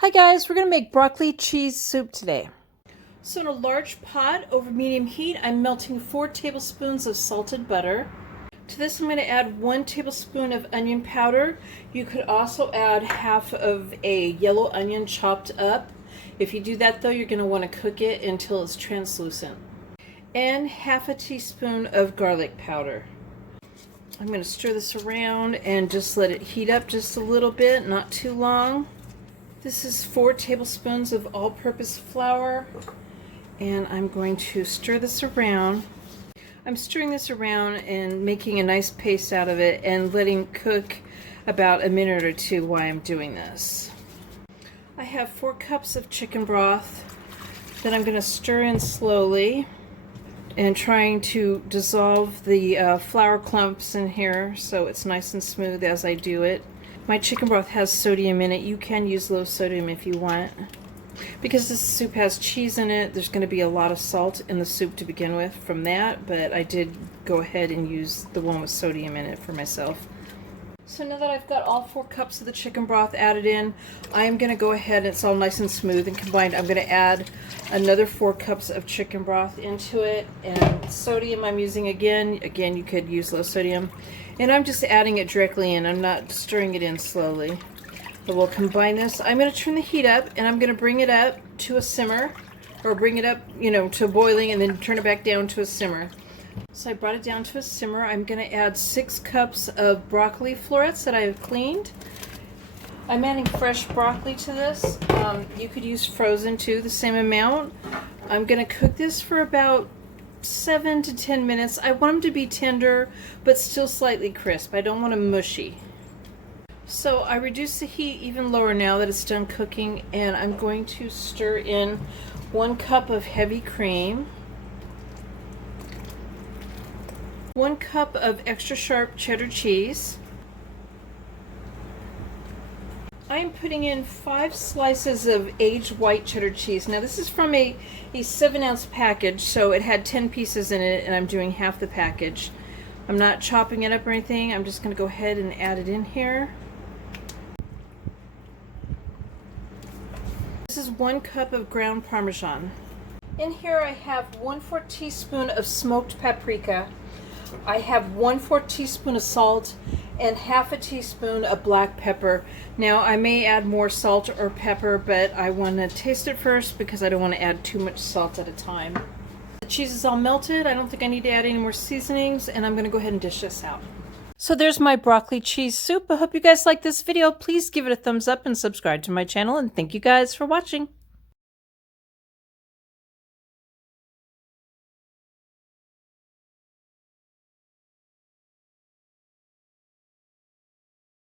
Hi guys, we're going to make broccoli cheese soup today. So in a large pot over medium heat, I'm melting 4 tablespoons of salted butter. To this I'm going to add 1 tablespoon of onion powder. You could also add half of a yellow onion chopped up. If you do that though, you're going to want to cook it until it's translucent. And half a teaspoon of garlic powder. I'm going to stir this around and just let it heat up just a little bit, not too long. This is 4 tablespoons of all-purpose flour, and I'm going to stir this around. I'm stirring this around and making a nice paste out of it and letting cook about a minute or two while I'm doing this. I have 4 cups of chicken broth that I'm going to stir in slowly and trying to dissolve the flour clumps in here so it's nice and smooth as I do it. My chicken broth has sodium in it. You can use low sodium if you want. Because this soup has cheese in it, there's going to be a lot of salt in the soup to begin with from that, but I did go ahead and use the one with sodium in it for myself. So now that I've got all 4 cups of the chicken broth added in, I am going to go ahead, and it's all nice and smooth and combined, I'm going to add another 4 cups of chicken broth into it, and sodium I'm using again you could use low sodium, and I'm just adding it directly in. I'm not stirring it in slowly. But we'll combine this. I'm going to turn the heat up, and I'm going to bring it up to a simmer, or bring it up, to boiling, and then turn it back down to a simmer. So I brought it down to a simmer. I'm going to add 6 cups of broccoli florets that I have cleaned. I'm adding fresh broccoli to this. You could use frozen too, the same amount. I'm going to cook this for about 7 to 10 minutes. I want them to be tender, but still slightly crisp. I don't want them mushy. So I reduce the heat even lower now that it's done cooking, and I'm going to stir in 1 cup of heavy cream, 1 cup of extra sharp cheddar cheese. I am putting in 5 slices of aged white cheddar cheese. Now this is from a 7-ounce package, so it had 10 pieces in it, and I'm doing half the package. I'm not chopping it up or anything. I'm just going to go ahead and add it in here. This is 1 cup of ground Parmesan. In here I have 1/4 teaspoon of smoked paprika. I have 1/4 teaspoon of salt and half a teaspoon of black pepper. Now I may add more salt or pepper, but I want to taste it first because I don't want to add too much salt at a time. The cheese is all melted. I don't think I need to add any more seasonings, and I'm going to go ahead and dish this out. So there's my broccoli cheese soup. I hope you guys like this video. Please give it a thumbs up and subscribe to my channel, and thank you guys for watching.